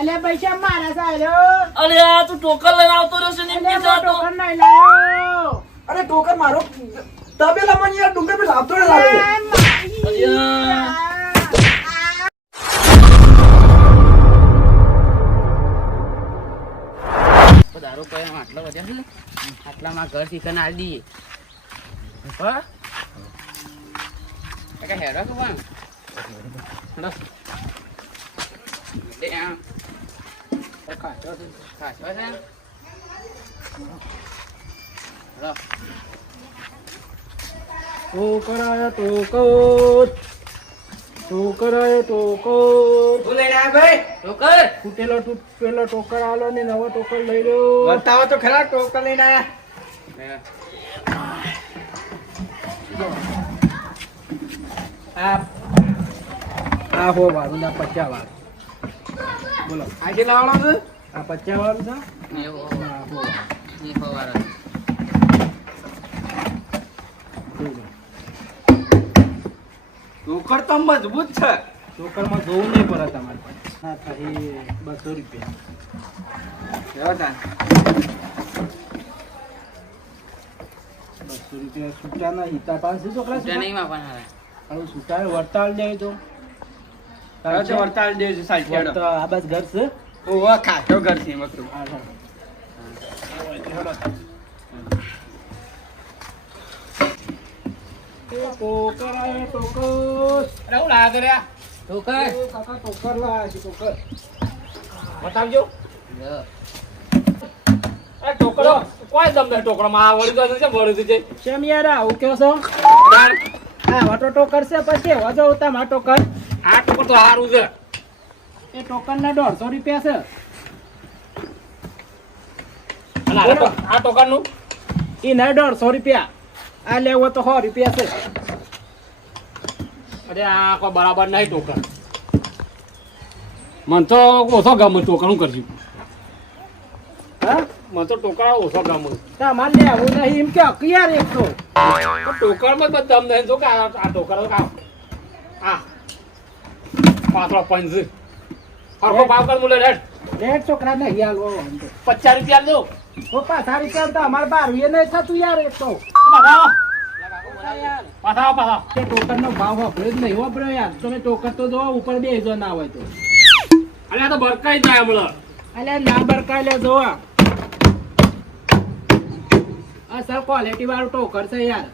અલે પૈસા મારા સાહેબ અરે આ તું ટોકન લઈને આવતો રહ્યો છે ને એમ કે જાતો. ટોકન નહીં લાયો અરે ટોકન મારો તબેલામાં યાર ડુંગર પર લાવતો ને લાવે દારૂ પીને આટલા વધ્યા છે ને આટલામાં ઘર શીખને આવી દઈએ હા હેરો કે પણ ખાસો છે તો કરાય તો તું લઈને આવ ભાઈ ટોકર તૂટેલો ટોકર આલો ને નવો ટોકર લઈ લો બતાવો તો ખરા ટોકન લઈને આયા આ હો વાળું ના 50 વાળું બોલો આજે લાવવાનો છે આ 50 વાળું છે એવો આ હો એ ફવારો ટોકર તો મજબૂત છે ટોકરમાં જોવું નહીં પડે તમારે હા થાય 200 રૂપિયા લેવા તા 200 રૂપિયા છૂટા ના હિતા પાસે છોકરા ત્યાં નહીં માપન હારે હવે છૂટા વળતાલ દે તો આજે વળતાલ દે છે સાઈડ હેડો આ બસ ઘર છે ઓવા ખાતો ઘર છે મકરું હા હા ટોકર આવે ટોકર અરે હું લાગે રે ટોકર કાકા ટોકર લાયા છે ટોકર બતાવજો લ્યો. આ ટોકરો કોઈ દમ ને ટોકરામાં આ વળી ગયો છે વળી છે કેમ યાર આવું કહો છો હા વાટો ટોકર છે પછી વજો ઉતા માં ટોકર આ ટોકર તો સારું છે એ ટોકર ના 150 રૂપિયા છે અને આ ટોકર નું ઈ ના 150 રૂપિયા આ લેવો તો 100 રૂપિયા છે અરે આ કોઈ બરાબર નહીં ટોકર મન તો ઓછો ગમે ટોકર હું કરજો હા મને તો ટોકર ઓછો ગમે તમારે લેવું નહીં એમ કે યાર એક તો ટોકરમાં બધા દમ નહીં જો કે આ ટોકર આ પાતળો પંજ હરખો ભાવ કર મુલે રેડ રેડ છોકરા નહીં હાલવો 50 રૂપિયા દો તો 50 રૂપિયા તો અમારે 12 એ નહીં થતું યાર એક તો પાછા તે ટોકર નો ભાવ વાપર્યો જ નહીં વાપર્યો યાર તમે ટોકર તો જો ઉપર બેસો ના હોય તો અરે આ તો બરકાઈ જાય હમણાં અલે ના બરકાય લે જો આ સર ક્વોલિટી વાળું ટોકર છે યાર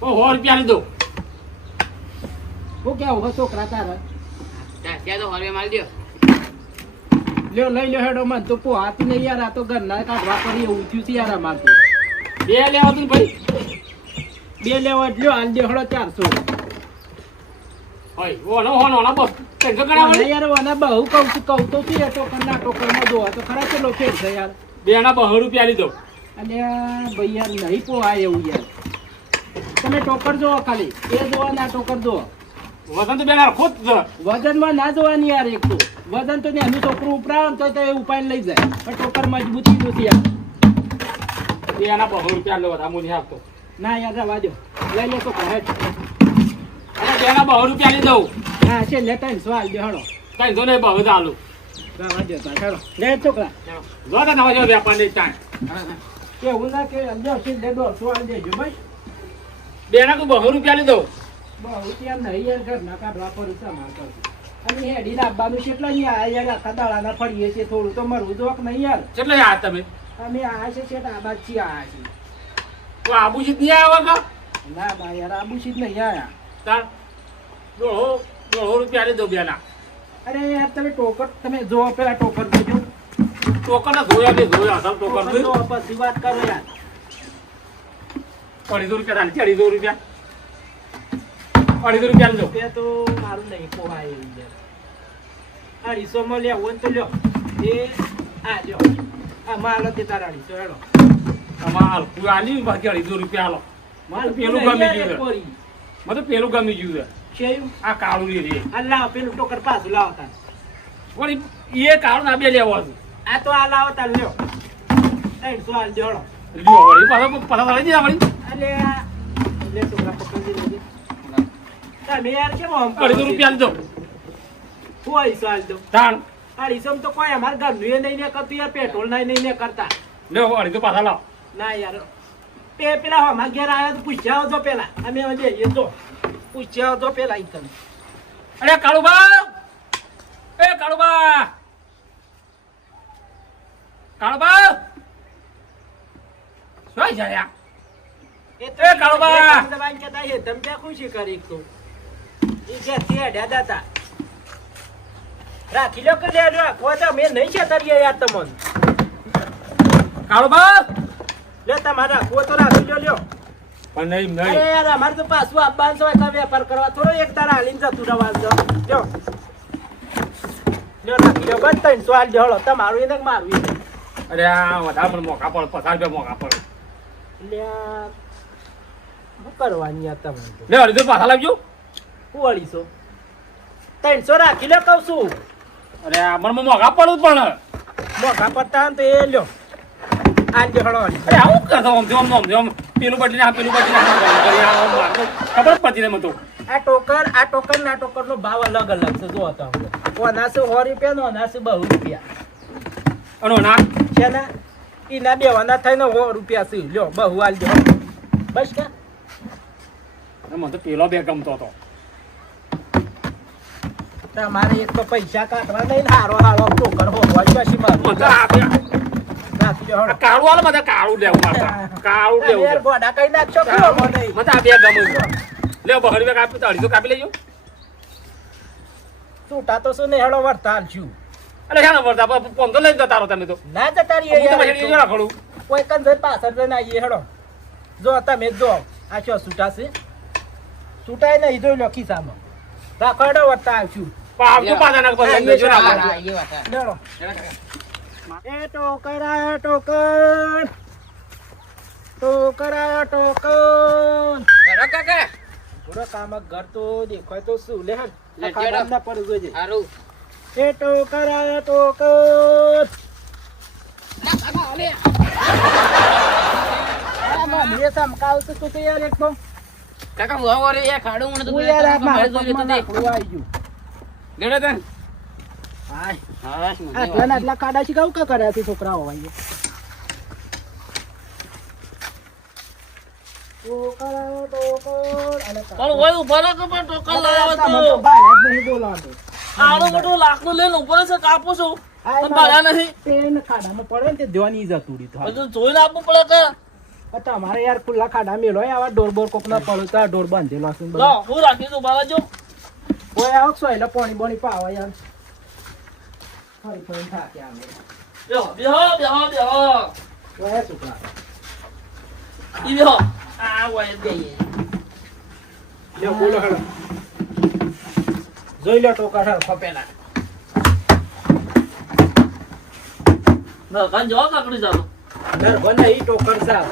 તો 100 રૂપિયા લીધો હું કેવું હો છોકરા તારા ત્યાં તો હરવે મારી દ્યો. લ્યો લઈ લ્યો હેડો મન તો પોહાતી નહીં યાર આ તો ઘરના કાઢવા પડી એવું થયું છે યાર અમારથી બે લેવા તું ભાઈ બે લેવા લ્યો હાલ દે હળો 400 હોય ઓનો બસ ટેન્શન કરાવ મને યાર વાના બહુ કહું તો છે ટોકર ના ટોકરમાં જોવા તો ખરા કેટલો ફેર છે યાર બે ના 200 રૂપિયા લીધો અને ભાઈ યાર નહીં પોહાય એવું યાર તમે ટોકર જોવો ખાલી એ જોવા ના ટોકર જોવો વસંત તો બેના ખુદ વજનમાં ના જોવાની યાર એક તો વજન તો એનું છોકરું ઉપરાવ તો એ ઉપાય લઈ જાય પણ ટોકર મજબૂતી નથી યાર બે ના 200 રૂપિયા લેવા આમુ નહીં આપતો ના યાર રવા દો લઈ લે છોકરા હેડ અરે બે ના 200 રૂપિયા લીધો હા છે લે 300 હાલ દે હળો કઈ જો નહીં બહુ ચાલુ રવા દો તા હેડો લે છોકરા જો તો નવા જો વેપારી ટાઈમ એવું ના કે અંદર છે લે 150 હાલ દેજો ભાઈ બે ના 200 રૂપિયા લીધો બહુ ત્યાં નહીં યાર ઘર ના કાઢવા પડે છે માર પર અને હેડી લાવવાનું કેટલા નહીં આ યાર આખા દાડાના ફરીએ છે થોડું તો મરવું જોક નહીં યાર કેટલે યાર તમે અમે આ છે શેઠ આ બાદ છીએ આ છે તો આબુજી નહીં આવ્યા કા ના બા યાર આ બુશી જ નહીં આયા તાર 200 રૂપિયા લીધો બે ના અરે યાર તમે ટોકર તમે જો પેલા ટોકર જોજો ટોકર ના જોયા અસલ ટોકર ટોકર જો પછી વાત કરો યાર 250 રૂપિયા ચાલી 250 રૂપિયા 250 રૂપિયા લીધો તે તો મારું નહીં પોહાય એવું યાર 250 માં લે હોય તો લ્યો એ આ લ્યો આ માલ તે તારા 250 હેડો અમાર પુરાની બાકી 250 રૂપિયા આલો માલ પેલું ગમી ગયું મને તો પેલું ગમી ગયું છે શેયું આ કાળું રે આ લાવ પેલું ટોકર પાછું લાવો તાર વળી એ કાળું ના બે લેવા હતું આ તો આ લાવો તાર લ્યો 300 હાલ દે હળો લ્યો વળી પાછા વળી દીધા વળી અલે આ લે છોકરા પકડી લેજે તમે યાર કેમ આમ 250 રૂપિયા લીધો હું આવીશ હાલ દો તાણ અઢીસો તો કોઈ અમારે ઘરનું એ નહીં ને કરતું યાર પેટ્રોલ ના નહીં ને કરતા લ્યો અઢીસો પાછા લાવ ના યાર પેલા અમારા ઘેર આવ્યા તો પૂછ્યા આવજો પેલા અમે જઈએ તો પૂછ્યા આવજો પેલા ઈ તમે અરે કાળુબા એ કાળુબા કાળુબા શું જાય એ કાળુબા! દબાઈને કહેતા એ તમે ક્યાં ખુશી કરી તો એ કે તે અડ્યા હતા રાખી લો કે લે રાખો તો મેં નહીં છેતરીએ યાર તમને કાળુબા લે તમારે રાખવો તો રાખી લો લ્યો પણ નહીં અરે નહીં યાર અમારે તો પાછું આપવાનું હોય તો વેપાર કરવા થોડો એક તારા હાલીને જતું રહેવાનું છે લ્યો લ્યો રાખી લો બસ 300 હાલ જળો તમારું એને કે મારું એને અરે આ વધારે પણ મોકા પડે 50 રૂપિયા મોકા પડે લ્યા શું કરવાની યાર તમારે તો? લે અઢીસો પાછા લાવજો શું 250 300 રાખી લો કહું છું અરે આ મને મોકા પડવું પણ મોઘા પડતા હોય ને તો એ લ્યો આજ જળો અરે આવું કરતો આમ પેલું બદલીને આ પેલું બદલીને ખબર જ પડતી નહીં મને તો આ ટોકર ના ટોકર નો ભાવ અલગ અલગ છે જો તો ઓનાસે 100 રૂપિયા નો ઓનાસે 200 રૂપિયા અનો ના છે ને ઈના બે વાના થઈને 100 રૂપિયા છે લ્યો બહુ હાલ દો બસ કા મને તો પેલો બે ગમતો હતો તમારે એક તો પૈસા કાઢવા નહીં ને હારો ટોકર હોવાની પછી મને તો મારું આ બે- રાખી દો આ કાળું હાલ મને કાળું લેવું મારે કાળું લેવું યાર છે. ગોડા કઈ નાખશો કેવો મને મને તો આ બે ગમે છે. લે 200 રૂપિયા કાપી તો અઢીસો કાપી લેજો છૂટા તો શું ને હેડો વર્તાલ છું અરે શાનો વરતા 15 લઈને જતા રહો તમે તો ના જતા રહીએ હું તો યાર પછી જોડા ખડું કોઈ કન જઈ પાછળ જઈને આવીએ હેડો જો તમે જો આ શું છૂટા છે છૂટાય નહીં જોઈ લો ખિસ્સામાં રાખો હેડો વર્તા આવશું આવજો પાછા ના પર લઈને જજો ના હા, એ વાત છે. લેડો એ ટોકર આયો ટોકર ટોકર આયો ટોકર કરો કાકા પૂરો કામ ઘર તો દેખાય તો શું લે હન લે, ખાડા ના પડ જોજે સારું એ ટોકર આયો ટોકર આ મને સમકાવ તો તું તો યાર એક તો કાકા હું વરે એ ખાડું મને તો હું યાર આ મારા જોઈ લેતો પગમાં દે નાખડું આવી ગયું લેડો તન હાય હા આટલા ને આટલા ખાડા શીખાવ કા કર્યા છે છોકરાઓ ભાઈ ટોકર આયો ટોકર અને પણ ઓય ઉભા રાખો પણ ટોકન લાવ્યો તમને તો તો બાય જ નહીં બોલાવતો આડો મોટો લાકડું લઈને ઉપર છે કાપું છું આ પણ ભાડા નહીં પેન ખાડામાં પડે ને તે ધ્યાન ઈ જતું રહ્યું તો. બધું જોઈને આપવું પડે કે તમારે યાર ખુલ્લા ખાડા મેલો આવા ડોર બોર કોક ના પડે તો આ ડોર બાંધેલો હશે ને બધું. લો હું રાખીશું ઉભા રહેજો કોઈ આવો છો એટલે પાણી બોણી પાવા યાર ફરી ફરી થાકે આમે બેહો બેહો બેહો બેહો ઓય છોકરા ઈ બેહો આ ઓય ગઈ લ્યો બોલો હેડો જોઈ લો ટોકા સરખો પેલા ના કાન જો કાકડી ચાલો નરભો નહીં ટોકર સા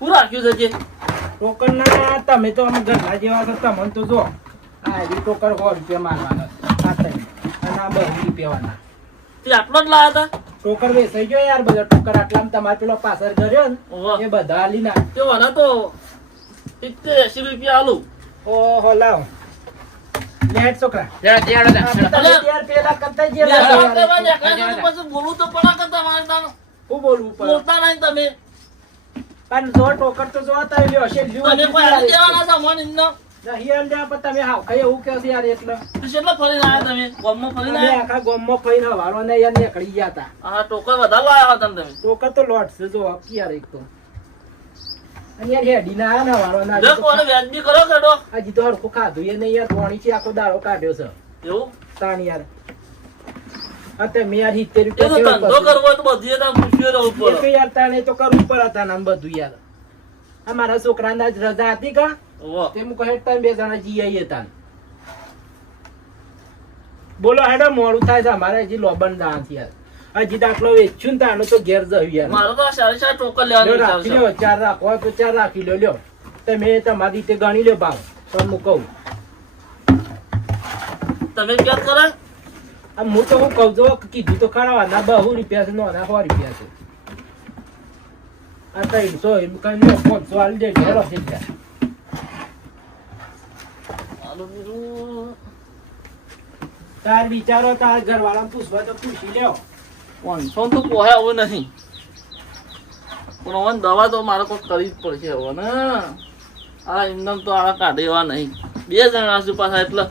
હું રાખ્યું છે કે ટોકર ના તમે તો આમ ઘરના જેવા છો તમને તો જો આ ઈ ટોકર 100 રૂપિયા મારવાના આ તઈ અને આ 200 રૂપિયા વાળા તે આટલો જ લાયા હતા ટોકર વેચાઈ ગયો યાર બધા ટોકર આટલામાં તમારે પેલો પાછળ કર્યો ને ઓહો. એ બધા હાલી ના તે વાના તો 70-80 રૂપિયા આલું ઓહો લાવ લેટ છોકરા લેડો તન આપણે તો યાર પેલા કરતા જ બે યાર હાથ કરવા દેખાય તો પછી બોલવું તો પડે કે તમારે તાનો હું બોલવું પડે બોલતા નહીં તમે પણ જો ટોકર તો જો તા લ્યો હશે લ્યો તમે કોઈ હાલ દેવાના છો મને ઇન્નો નહીં હાલ દે પણ તમે હાવ કઈ એવું કે છે યાર એટલે કેટલો ફરીને આવ્યા તમે ગામમાં ફરીને અમે આવ્યા આખા ગામમાં ફઈને હવારો ને યાર નીકળી ગયા તા હા ટોકર વધારે લાયા હતા તમે ટોકર તો લોટ છે જો અકી યાર એક તો અને યાર હેડી ના આયા ને હવારો ના જો કોને વ્યાજબી કરો કેડો હજી તો હરખું ખાધું એ નહીં યાર પાણી છે આખો દાડો કાઢ્યો છે એવું તાણ યાર અત્યારે મેં યાર 70 એ તો રૂપિયા ધંધો કરવો હોય તો બધી તમે પૂછ્યો રહેવું એ તો પડે યાર તાણે તો કરવું પડે તાને આમ બધું યાર અમારા છોકરાના જ રજા હતી કા ઓહો. તે હું કહે તમે બે જણા જી આવીએ તાન બોલો હેડો મોડું થાય છે અમારે હજી લોબન દાન છે યાર હજી દાખલો વેચ્યું ને તાનો તો ઘેર જવું યાર મારો તો આ સારી ટોકર લેવાનો લ્યો વિચાર રાખી છે લ્યો 4 રાખો હોય તો 4 રાખી લ્યો લ્યો તમે તમારી રીતે ગણી લ્યો ભાવ તો હું કહું તમે ક્યાં કરે આમ હું તો હું કહું જો કીધું તો ખરા ના 200 રૂપિયા છે નો ના 100 રૂપિયા છે આ 300 એમ કઈ 500 આલી દેજો હેડો થઈ જાય આલુ બીજું તાર વિચારો તાર ઘરવાળા પૂછવા તો પૂછી લ્યો. 500 તો પોહે આવું નહીં પણ હવે દવા તો મારે કોઈ કરવી જ પડશે હવે ને આ ઇન્દમ તો આ કાઢે એવા નહીં 2 જણા છું પાછા એટલે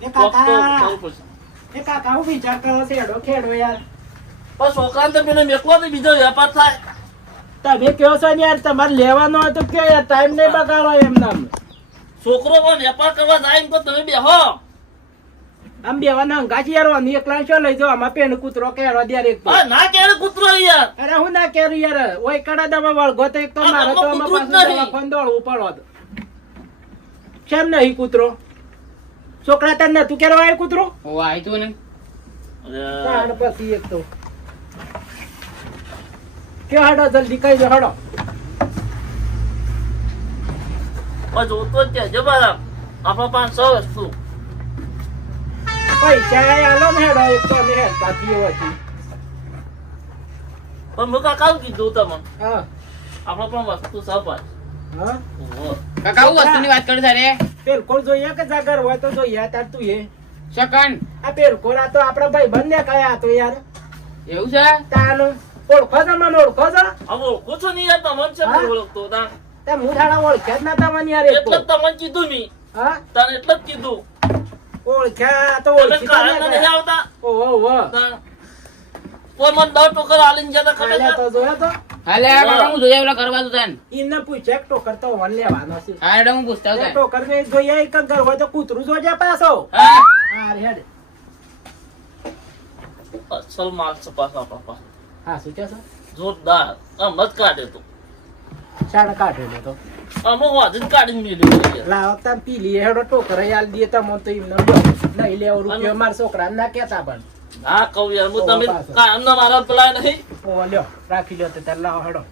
એ કોક તો કાકા કરવું પડશે એ કાકા હું વિચાર કરો છેડો ખેડો યાર. પણ છોકરાને તો પેલો મેકલો તો બીજો વેપાર થાય તમે કહો છો ને યાર તમારે લેવાનો હોય તો કે યાર ટાઈમ નહીં બગાડો એમ નામ. છોકરો પણ વેપાર કરવા જાય એમ તો તમે બેહો આમ બેવાના અંગાજી યાર વાની એકલા શું લઈ જાઓ આમાં પેણ કૂતરો કેરો દ્યાર એક તો. આ ના કેરે કૂતરો યાર અરે હું ના કેરું યાર ઓય કડા દવા વળગો તો એક તો આ મારે તો આમાં આમાં કૂતરું જ પાછું નહીં. દવાખાને દોડવું પડો. કેમ નહીં કૂતરો છોકરા તાર નતું કેરવા આવ્યું કૂતરો ઓ આઈ તું ને તાણ પછી એક તો કે હડો જલ્દી કહી દો હડો. પણ જોતો જ છે જબર આપણા પાસે 100 વસ્તુ પૈસા આલો ને હેડો એક તો અમે હેડતા થયો હતી. પણ મેં કાકા કીધું તમને હા આપણા પણ વસ્તુ સપાસ હા કાકા હું વસ્તુની વાત કરું તારે પેલકોર જોઈએ કે જાગર હોય તો જોઈએ તાર તું એ શકન આ પેલકોર આ તો આપડા ભાઈ બંને કયા તો યાર એવું છે તાન ઓળખો છો મને ઓળખો છો હવે ઓળખું નહીં યાર તમને છે હા? ઓળખતો તા તે હું થાણા ઓળખ્યા જ નતા મને યાર એક એટલે જ તો. તમને કીધું મી હા તને એટલે જ કીધું ઓળખ્યા તો તમે ઓળખી તો કારણ ના નહીં ગયા. આવતા ઓહો ઓહો તાણ. કોઈ મને 10 ટોકર આલીને જતા ખબર કાલ્યા છે તો જોયો તો હાલે આ કાકા હું જોઈએ ઓલા કરવા તું તને એમને પૂછ્યા કે ટોકર તો વન લેવાનો છે. હા એટલે હું પૂછતા તે હતા ટોકર ને જોઈએ એક ઘર હોય તો કૂતરું જોજે પાછો. હા હા હેડ અસલ માલ સપાસ આપણા પાસે હા શું છે જોરદાર આમ જ કાઢે તું શાણ કાઢેલો તો આમાં વાજ જ કાઢીને મેલ્યું છે યાર. લાવ તમે પી લઈએ હેડો ટોકર આલ દઈએ તમે તો એમને લો. નહીં લેવો રૂપિયો મારા છોકરા ના કેતા પણ ના કહું યાર હું તમે પાછો. કાયમના મારા પેલા નહીં ઓ લ્યો રાખી લ્યો તો તાર લાવો હેડો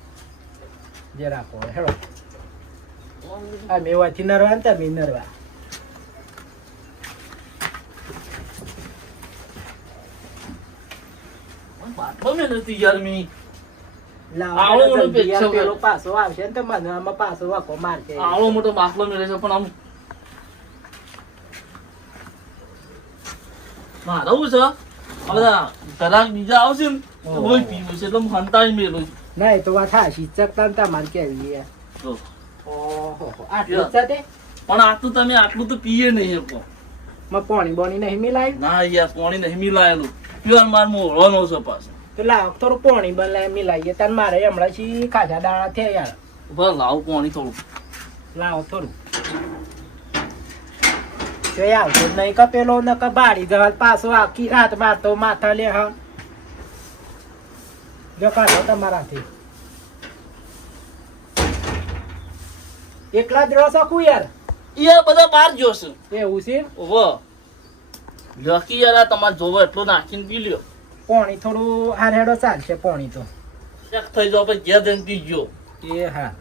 જે રાખો હોય, હેડો આ મેવાથી નરવા ને તમે નરવા બાટલો મેં નથી યાર મી લાવો આવડો હેડો મોટો જલ્દી, યાર, પેચો કર. પેલો પાછો આવશે ને તો મને આમાં પાછો વાંકો મારશે. આવડો મોટો બાટલો મેળે છે પણ આમ મારે એવું છે આ બધા ઘરાક બીજા આવશે ને તો ઓહો. બોય પીવું છે એટલે હું હંતાઈ મેલું છું. ના એ તો વાત હાશી ચકતા ને તમારે કેવી યાર. જો. ઓહો આટલું જ છે તે? પણ આટલું તમે આટલું તો પીએ નહીં શકો માં પાણી બોણી નહીં મિલાય ના યાર પાણી નહીં મિલાયેલું પ્યોર માર મોળવાનો છે પાછો તો લાવ થોડું પાણી બનાય મિલાઈએ તાર મારે હમણાં થી ખાજા દાણા થયા યાર. બસ લાવું પાણી થોડું લાવો થોડું જોઈ આવતો જ નહીં કે પેલો ન કે બાળી જવા પાછો આખી રાત મારતો માથા લે હા જો કાઢો તમારાથી એકલા જ રહો શકું યાર યાર બધા બહાર જોશે એવું છે ઓહો લકી યાર આ તમારે જોવો એટલું નાખીને પી લ્યો પાણી થોડું હાર હેડો ચાલશે પાણી તો ચેક થઈ જાવ પછી ઘેર જઈને પીજો એ હા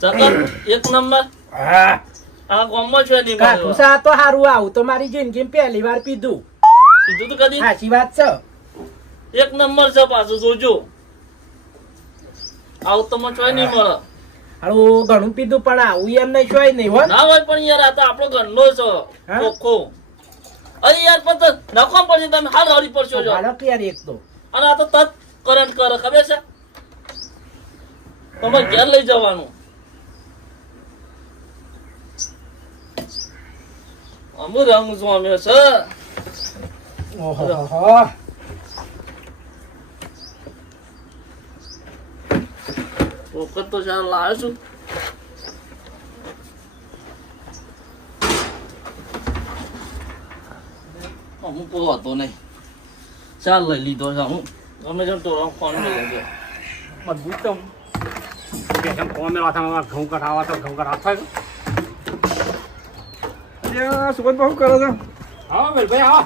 ચકર એક નંબર આ ગામમાં છે નહીં કાઠું મળ્યો. સા તો હારું આવું તો મારી જિંદગી પહેલી વાર પીધું કીધું તું કદી સાચી વાત છે એક નંબર છે પાછું જોજો આવું તો મને નહીં મળે હારું ઘણું પીધું પણ આવું એમ નહીં જોઈ નહીં હો ના હોય પણ યાર આ તો આપણો ઘરનો છે હા? ચોખ્ખો અરે યાર પણ તો નખો પડશે તમે હાલ હળી પડશો જો બાળક યાર એક તો અને આ તો તત કરંટ કરે ખબર છે તમારે ઘેર લઈ જવાનું અમુ રંગ સ્વામ્યો છે ઓહો વખત તો ચાલ લાવ્યો છું અમુક હતો નહીં ચાલ લઈ લીધો છે હું અમે જેમ તો ફોન લઈ લેજો મજબૂત તો કે જેમ કોમે વાથા ઘઉં કઢાવા તો ઘઉં કઢાવ થાય સુગત બહુ કરો છો હા ભાઈ હા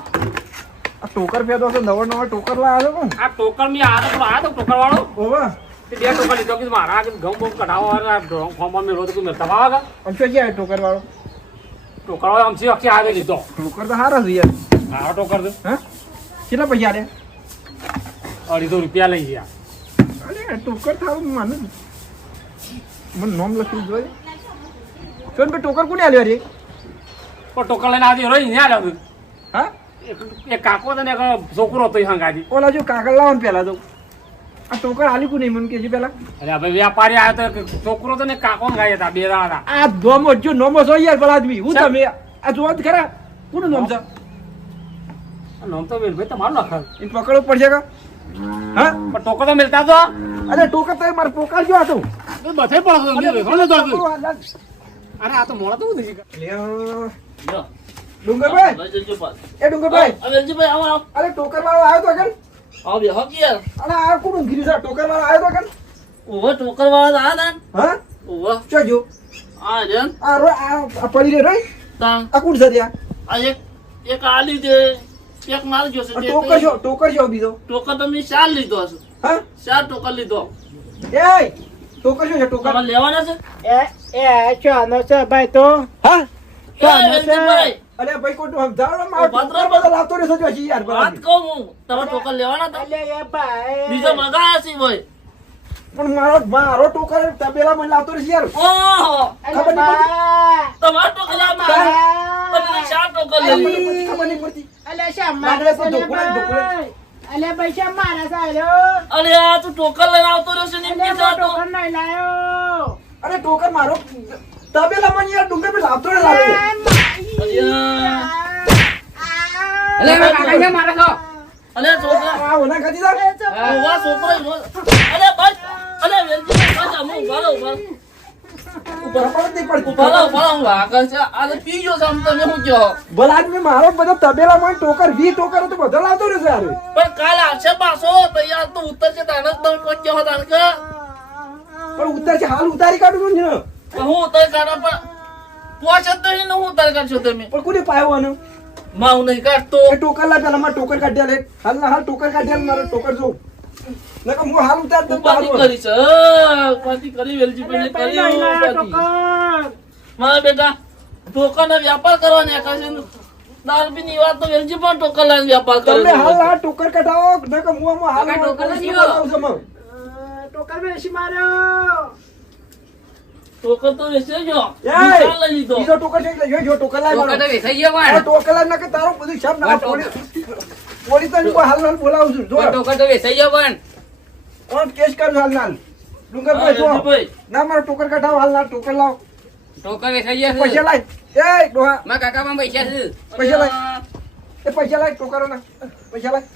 આ ટોકર ફેરવો છો નવો નવો ટોકર લાવ્યો છો આ ટોકર મી આ તો ટોકર વાળો ઓવા તે બે ટોકર લીધો કે મારા કે ઘઉં બહુ કઢાવા ફોર્મમાં મેળવો તો મેં તમારા આમ શું ક્યાં ટોકર વાળો ટોકર વાળો આમ છે આખી આવે લીધો ટોકર તો સારો છે યાર આ ટોકર તો હા કેટલા પૈસા રે 250 રૂપિયા લઈ ગયા અરે ટોકર થારું માનું મને નામ લખી જોઈએ સોન ભાઈ ટોકર કોને આલ્યો રે પણ ટોકર લઈને આવતી રોઈ ને આલ્યો તું. હા એક કાકો હતો ને એક છોકરો હતો હંગાજી. ઓલા જો કાકર લાવો ને પેલા તો આ ટોકર આલી કોને મને કે છે પેલા અરે ભાઈ વ્યાપારી આવ્યો તો એક છોકરો હતો ને કાકો હંગાઈ હતા, બે જણા હતા. આ ધોમો જો નોમો છો યાર ભલા આદમી હું તમે આ જોવા જ ખરા કોનું નામ છે નામ તો ભાઈ તમારું લખાય એ પકડવું પડશે કે હા પણ ટોકર તો મિલતા તો અરે ટોકર તો મારે પોકાર જો હતો બધે પડતો અરે આ તો મોડા તો થઈ જો ડુંગરભાઈ ભાઈ જજો પાછ એ ડુંગરભાઈ વેલજીભાઈ આવો આવો અરે ટોકર વાળો આવ્યો તો કન આવો બે હક યાર અને આ કોણ ગીરી છે ટોકર વાળો આવ્યો તો કન ઓવર ટોકર વાળા આ ના હા ઓવર ચો જો આ જન આ રો આ પડી રે રોય તાણ આ કોણ છે ત્યાં આ એક આલી દે એક માલ જોશે આ ટોકર છો બીજો ટોકર તમે 4 લીધો હશે હા 4 ટોકર લીધો એ ટોકર છો ટોકર તમારે લેવાના છે એ ચાનો છે ભાઈ તો હા વેલજીભાઈ અરે ભાઈ કોઈ સમજાવો મારો ભદ્ર ટોકર બધા લાવતો રહેશે જો હજી યાર વાત કહું હું તમારે ટોકર લેવાના હતા અલે એ ભાઈ બીજો મગાયા છે ભાઈ પણ મારો ટોકર તબેલા મને લાવતો રહેશે યાર ઓહો ખબર નહીં પડતી તમારો ટોકર લાવતા તમે 4 ટોકર લઈ લીધો ખબર નહીં પડતી અલે શા લાગલે તો મારે ઢોકળે. અલે ભાઈ શા મારા સાહેલો અરે આ તું ટોકર લઈને આવતો રહ્યો છે ને એમ અલે કીધું મોટો તો ઘર નહીં લાયો અરે ટોકર મારો તબેલા મને યાર ડુંગર પર લાવતો રહે લાવે અરે કાકા મારે છો અલે છોકરા આ ઓના ખાતી જા ઓવા છોકરો અલે બસ અલે વેલજીભાઈ બસ આમ ઉભા ઉપર પડત નહીં પડતી ઉભા હું આગળ છે આ તો પી ગયો છે આમ તમે શું કહો ભલા આદમી મારો બધો તબેલા માં ટોકર 20 ટોકર તો બધો લાવતો રહેશે યાર પણ કાલ આવશે પાછો તૈયાર તો ઉતર છે તાણ જ તમે કોણ કહો તાણ કે પણ ઉતાર છે હાલ ઉતારી કાઢું ને હું ઉતર કાઢો પણ પોચ જ નહીં ને હું ઉતર કાઢશો તમે પણ કોને પાયો આનો માં હું નહીં કાઢતો એ ટોકર લા પેલા માં ટોકર કાઢ્યા લે હાલ ના હાલ ટોકર કાઢ્યા મારો ટોકર જો નકર હું હાલ ઉતાર દઉં ઉપાધિ કરી છે ઉપાધિ કરી વેલજીભાઈ કરી ઉપાધિ મારા બેટા ટોકરનો વ્યાપાર કરવાનો છે દારૂની વાત તો વેલજીભાઈ ટોકર લાઈન વ્યાપાર કરે તમે હાલ છે આ ટોકર કઢાવો નકર હું હાલ ટોકર ટોકર નથી લાવું છું ટોકર બેસી માર્યો ટોકર તો વેચે જો એ વિશાલ લઈ લીધો બીજો ટોકર છે જો જો ટોકર લાવ ટોકર તો વેચાઈ ગયો આ પણ ટોકર લાવ નકર તારો બધું શબ્દ ના પોલીસ તો હાલ હાલ બોલાવું છું જો ટોકર તો વેચાઈ ગયો પણ ઓન કેસ કર હાલ હાલ ડુંગરભાઈ જો વેલજીભાઈ ના મારો ટોકર કઢાવો હાલ હાલ ટોકર લાવ ટોકર વેચાઈ ગયા પૈસા છે લાય એ ડોહા મારા કાકામાં પૈસા છે પૈસા લાય એ પૈસા લાય ટોકરો ના પૈસા લાય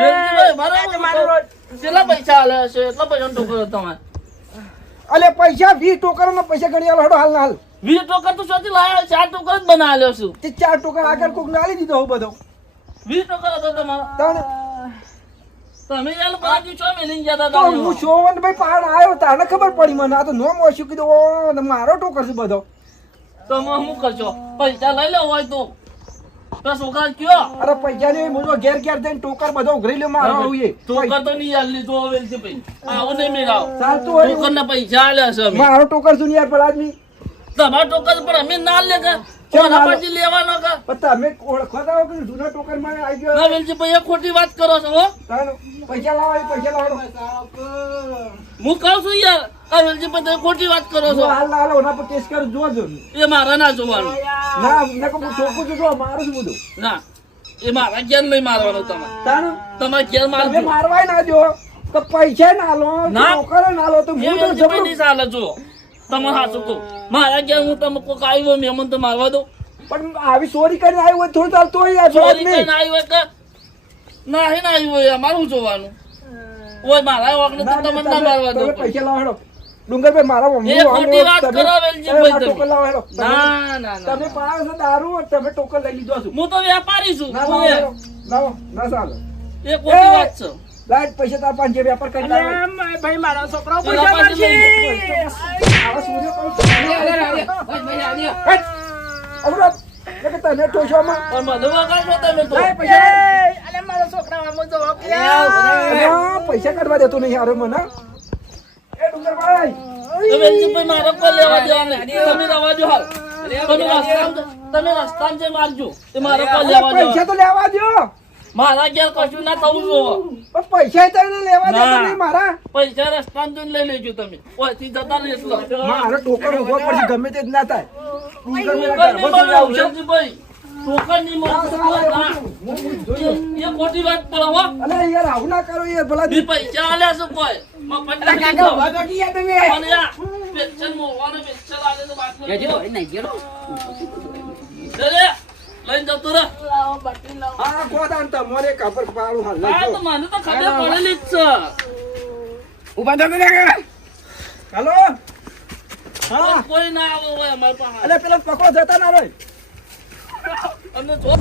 વેલજીભાઈ મારા કેટલા પૈસા આલે છે એટલા પૈસા ટોકર તમારે અલે પૈસા 20 ટોકરો ના પૈસા ગણી આલો હડો હાલ ના હાલ 20 ટોકર તો શોધી લાયો 4 ટોકર જ બનાવ્યો છું તે 4 ટોકર આગળ કોક નાલી દીધો હું બધો 20 ટોકર હતો તમારા તાણે તમે યાર બાજુ છો મેલીને ગયા તો હતા હું શોવન ભાઈ પહાડ આવ્યો તાને ખબર પડી મને આ તો નોમ ઓછું કીધું ઓ મારો ટોકર છે બધો તમે શું કરશો પૈસા લઈ લો હોય તો છોકરા કયો અરે પૈસા ને મુજો ઘેર ઘેર જઈને ટોકર બધો ઉઘરી લ્યો મારો આવીએ ટોકર તો નહીં યાર લીધો વેલજીભાઈ આવો નહીં મેળાવો ચાલતું હોય ટોકર ના પૈસા આલ્યા છે અમે મારો ટોકર શું યાર પેલા આદમી તમારા ટોકર પર અમે ના લે કે કોના પછી લેવાનો કે પણ તમે ઓળખો તો કે જૂના ટોકર માં આવી ગયો ના વેલજીભાઈ એ ખોટી વાત કરો છો હો તાણે પૈસા લાવો પૈસા લાવો હું કહું છું યાર આ વેલજીભાઈ તમે ખોટી વાત કરો છો હાલ ના હાલ ઓના પર કેસ કર જોજો એ મારા ના જોવાનું ના નકો હું ટોકું છું જો મારું છું બધું ના એ મારા ઘેર નહીં મારવાનું તમારે તાણે તમારે ઘેર તમે મારજો મારવાય ના દો તો પૈસા ના લો ના. ટોકર ના લો તો એ હું તો વેલજીભાઈ જબરું નહીં ચાલે જો તમે હાચું કહો મારા ઘેર હું તમે કોઈક આવ્યો હોય મહેમાન તો મારવા દો પણ આવી ચોરી કરીને આવ્યું હોય થોડું ચાલતું હોય યાર ચોરી નહીં કરીને આવ્યો હોય કે નાહી ના આવ્યો હોય અમારું જોવાનું ઓય મારા વખતે તો તમને ના મારવા દો તમે પૈસા લાવો હેડો ડુંગરભાઈ મારા મમ્મી એ ખોટી વાત કરો વેલજીભાઈ તમે. ટોકર લાવો હેડો ના ના ના તમે પાડો છો દારૂ તમે ટોકર લઈ લીધો છો હું તો વેપારી છું ના હું લાવો એ- હેડો. લાવો ના ચાલે એ ખોટી વાત છે લાઈટ પૈસા તાર પાંચ જે વેપાર કરી લાવો ભાઈ મારા છોકરો પેલા પૈસા પાછી લઈ મારશે આવા સૂર્ય કોણ પૈસા અમરો કે તને ટોશોમાં પણ બધું વગાડશો તમે તો લાય પૈસા અલે મારા છોકરા આમ જવાબ અરે, પૈસા કાઢવા દેતો નહીં યાર મને એ ડુંગરભાઈ તો વેલજીભાઈ મારે કોઈ લેવા દેવા નહીં તમે રવા દો હાલ તમે રસ્તામાં જે મારજો એ મારે કોઈ લેવા પૈસા દેવા તો લેવા દો મારા ઘેર કશું ના થવું જોવો પણ પૈસા તને લેવા દે ના. તમે મારા પૈસા રસ્તામાં જોઈને લઈ લેજો તમે ઓયથી જતા રહે એટલો મારો ટોકર ઉભો પડશે ગમે તે જ ના થાય ભાઈ ટોકન નહીં એ ખોટી વાત પડે હો અલે યાર આવું ના કરો યાર ભલા બી પૈસા આલ્યા છે કોઈ મફત નથી કાકા દીધો. ઉભા તો કી યાર તમે અને આ પેન્શન મોવાનો પેન્શન આલે તો બાટલો જજો, એ નહીં ગયો. લે લે, લઈને જતો રહે આ ગોદાન તમારે કાપડ પાડું હાલ આ તો લેજો મને તો ખબર પડેલી જ છે ઉભા તો કાકા હાલો હા કોઈ ના આવે હોય અમારી પાસે અલે પેલા પકડો જતા ના રે અને જો